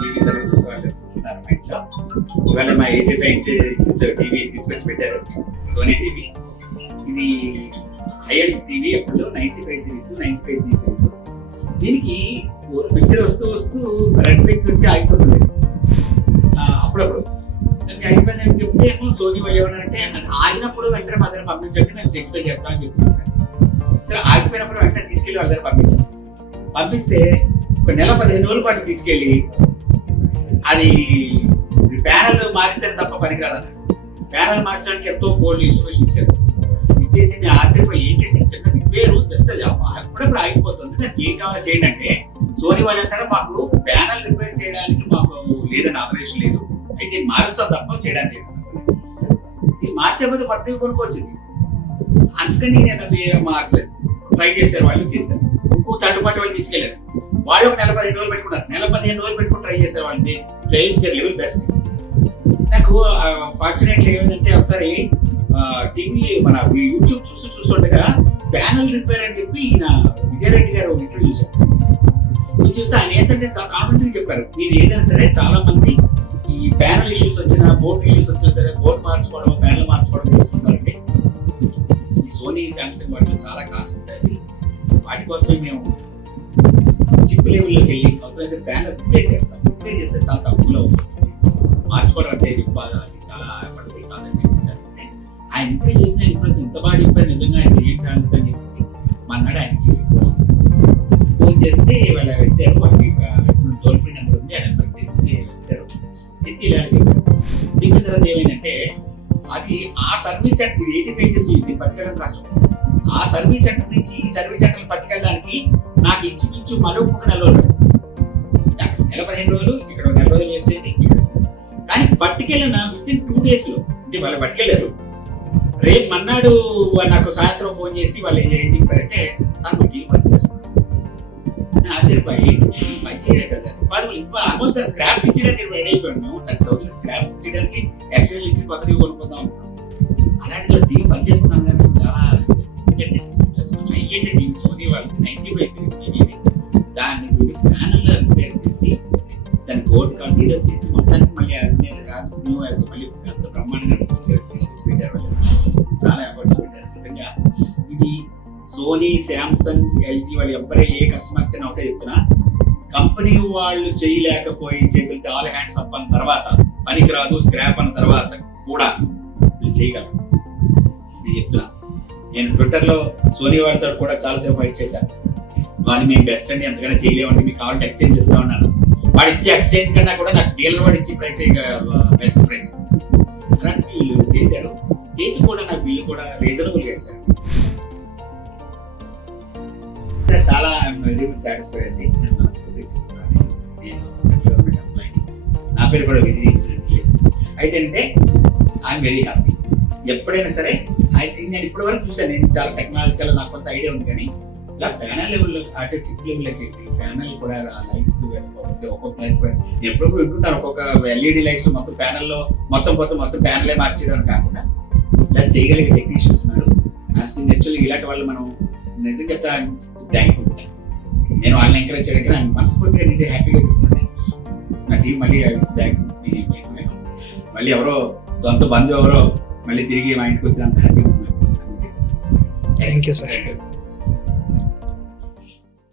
TV services వాళ్ళు ఉన్నారు మా ఇంట్లో. ఇవాళ మా 85 ఇంచెస్ టీవీ తీసుకొచ్చి పెట్టారు, సోనీ టీవీ. ఇది హైఎండ్ టీవీ, అప్పుడు 95 సిరీస్, 95G సిరీస్. దీనికి పిక్చర్ వస్తూ వస్తూ రెడ్ పిక్స్ వచ్చి ఆగిపోతుంది అప్పుడప్పుడు. దానికి అయిపోయిందని చెప్తే సోనీ వాళ్ళు ఏమన్నారంటే అది ఆగినప్పుడు వెంటనే మా దగ్గర పంపించండి, మేము చెక్ఫై చేస్తామని చెప్తున్నారు. సరే, ఆగిపోయినప్పుడు వెంటనే తీసుకెళ్ళి వాళ్ళ దగ్గర పంపించాం. పంపిస్తే ఒక నెల 15 రోజుల పాటు తీసుకెళ్ళి అది ప్యానల్ మారిస్తే తప్ప పనికిరాదన్నారు. ప్యానల్ మార్చడానికి ఎంతో కోల్డ్ ఇన్స్టిట్యూషన్ ఇచ్చారు. ఇస్తే నేను ఆశ్చర్యపోయి ఏంటంటే చిన్న పేరు జస్ట్ అది అప్పుడప్పుడు ఆగిపోతుంది, దానికి ఏం కావాలో చేయండి అంటే సోనీ వాళ్ళు అంటారు మాకు ప్యానల్ రిపేర్ చేయడానికి మాకు లేదని ఆపరేషన్ లేదు, అయితే మారుస్తాం తప్ప చేయడానికి లేదు. ఇది మార్చకపోతే పట్టుకు కొనుక్కొచ్చింది. అందుకని నేను అది మార్చలేదు. ట్రై చేశారు, వాళ్ళు చేశారు. ఇంకో తట్టుబాటు వాళ్ళు తీసుకెళ్ళారు. వాళ్ళు ఒక నెల 15 రోజులు పెట్టుకున్నారు. నెల 15 రోజులు పెట్టుకుని ట్రై చేశారు. వాళ్ళని ట్రై లెవెల్ బెస్ట్. నాకు ఫార్చునేట్లీ ఏమైందంటే ఒకసారి టీవీ మన యూట్యూబ్ చూస్తుండగా ప్యానల్ రిపేర్ అని చెప్పి ఈయన విజయరెడ్డి గారు ఇంటర్వ్యూ చూశారు. ఇది చూస్తే ఆయన ఏంటంటే చాలా కాన్ఫిడెంట్ చెప్పారు, మీరు ఏదైనా సరే చాలా మంది ఈ ప్యానల్ ఇష్యూస్ వచ్చినా, బోర్డ్ ఇష్యూస్ వచ్చినా సరే బోర్డు మార్చుకోవడం, ప్యానల్ మార్చుకోవడం చేస్తుంటారండి. ఈ సోనీ, శాంసంగ్ వాటిలో చాలా కాస్ట్ ఉంటాయి. వాటి కోసం మేము చిప్ లెవెల్లోకి వెళ్ళి అవసరమైతే ప్యానల్ రిపేర్ చేస్తాం. రిపేర్ చేస్తే చాలా తక్కువలో ఉంటుంది, మార్చుకోవడం అంటే చాలా పడుతుంది కాదని చెప్పేసి ఆయన రిపేర్ చేసిన ఇంప్రెస్ ఎంత బాగా చెప్పారు, నిజంగా ఆయన ఏం ఛాన్స్ అని చెప్పేసి మన్నాడు ఆయనకి ఫోన్ చేస్తే వాళ్ళ ఎత్తారు. వాళ్ళకి టోల్ ఫ్రీ నెంబర్ ఉంది, ఆ నెంబర్కి చేస్తే ఎత్తారు. ఎత్తి ఇలా చెప్పారు. చెప్పిన తర్వాత ఏమైందంటే అది ఆ సర్వీస్ సెంటర్, ఇది 85 ఇంచెస్ ఇది పట్టుకెళ్ళడం కష్టం. ఆ సర్వీస్ సెంటర్ నుంచి ఈ సర్వీస్ సెంటర్ పట్టుకెళ్ళడానికి నాకు ఇంచుమించు మరొక నెల రోజులు పట్టింది. నెల 15 రోజులు, ఇక్కడ నెల రోజులు వేస్ట్ అయింది. కానీ పట్టుకెళ్ళిన విత్-ఇన్ 2 days లో, అంటే వాళ్ళు పట్టుకెళ్ళారు. రేపు మన్నాడు నాకు సాయంత్రం ఫోన్ చేసి వాళ్ళు ఏం చెప్పారంటే నాకు డీల్ పని చేస్తున్నారు. నేను ఆశ్చర్యపోయి పని చేయడం సార్ పాసిబుల్, ఇప్పుడు ఆల్మోస్ట్ స్క్రాప్ ఇచ్చడానికి రెడీ అయిపోయాడు. మేము 30,000 స్క్రాప్ ఇచ్చడానికి ఎక్సైజ్ ఇచ్చి కొత్తగా కొనుక్కుందాం. అలాంటిలో డీల్ పని చేస్తున్నాం కానీ చాలా హైఎండ్ టీమ్ సోనీ వాళ్ళకి 95 సిరీస్ టీవీ. దాన్ని వీళ్ళు ప్యానల్ రిపేర్ చేసి దాన్ని బోర్డు కంప్లీట్ చేసి మొత్తానికి మళ్ళీ మళ్ళీ అంత బ్రహ్మాండంగా తీసుకొచ్చి పెట్టారు. వాళ్ళు చాలా ఎఫర్ట్స్ పెట్టారు. నిజంగా ఇది సోనీ, శాంసంగ్, ఎల్జీ వాళ్ళు ఎవ్వరే ఏ కస్టమర్స్ కన్నా ఒకటే చెప్తున్నా, కంపెనీ వాళ్ళు చేయలేకపోయి చేతులతో ఆల్ హ్యాండ్స్ అప్ అన్న తర్వాత, పనికిరాదు స్క్రాప్ అన్న తర్వాత కూడా వీళ్ళు చేయగలరు. నేను చెప్తున్నా, నేను ట్విట్టర్లో సోనీ వాళ్ళతో కూడా చాలాసేపు ఫైట్ చేశాను. వాళ్ళు మేము బెస్ట్ అండి, ఎంతకైనా చేయలేమండి, మీకు కావాలంటే ఎక్స్చేంజ్ ఇస్తా ఉన్నాను. వాడు ఇచ్చే ఎక్స్చేంజ్ కన్నా కూడా నాకు డీలర్ వాడు ఇచ్చే ప్రైస్ బెస్ట్ ప్రైస్. అలాంటి వీళ్ళు చేశారు. చేసి కూడా నాకు వీళ్ళు కూడా రీజనబుల్ చేశారు. చాలా వెరీ మచ్ సాటిస్ఫైడ్ అండి. నేను మనస్ఫూర్తిగా చెప్తున్నాను, నేను సెంట్రల్ గవర్నమెంట్ ఎంప్లాయీ, నా పేరు కూడా విజయ్ ఇన్సిడెంట్లీ. అయితే అంటే ఐఎమ్ వెరీ హ్యాపీ. ఎప్పుడైనా సరే నేను ఇప్పటి వరకు చూసాను, నేను చాలా టెక్నాలజికల్ నాకు కొంత ఐడియా ఉంది. కానీ ఇలా ప్యానల్ లెవెల్లో అంటే చిప్ లెవెల్లోకి వెళ్ళి ప్యానల్ కూడా లైట్స్ ఒక్కొక్క లైట్ ఎప్పుడప్పుడు వింటుంటాను, ఒక్కొక్క ఎల్ఈడి లైట్స్ మొత్తం ప్యానల్లో మొత్తం ప్యానలే మార్చేయడం కాకుండా ఇలా చేయగలిగే టెక్నీషియన్స్ ఉన్నారు. యాక్చువల్లీ ఇలాంటి వాళ్ళు మనం నిజం చెప్తా థ్యాంక్ఫుల్. నేను వాళ్ళని ఎంకరేజ్ చేయడానికి నేను మనస్ఫూర్తిగా నిండి హ్యాపీగా చెప్తున్నాను. నా టీం మళ్ళీ బ్యాక్, మళ్ళీ ఎవరో సొంత బంధువు ఎవరో మళ్ళీ తిరిగి మా ఇంటికి వచ్చినంత హ్యాపీగా ఉన్నాను. Thank you sir.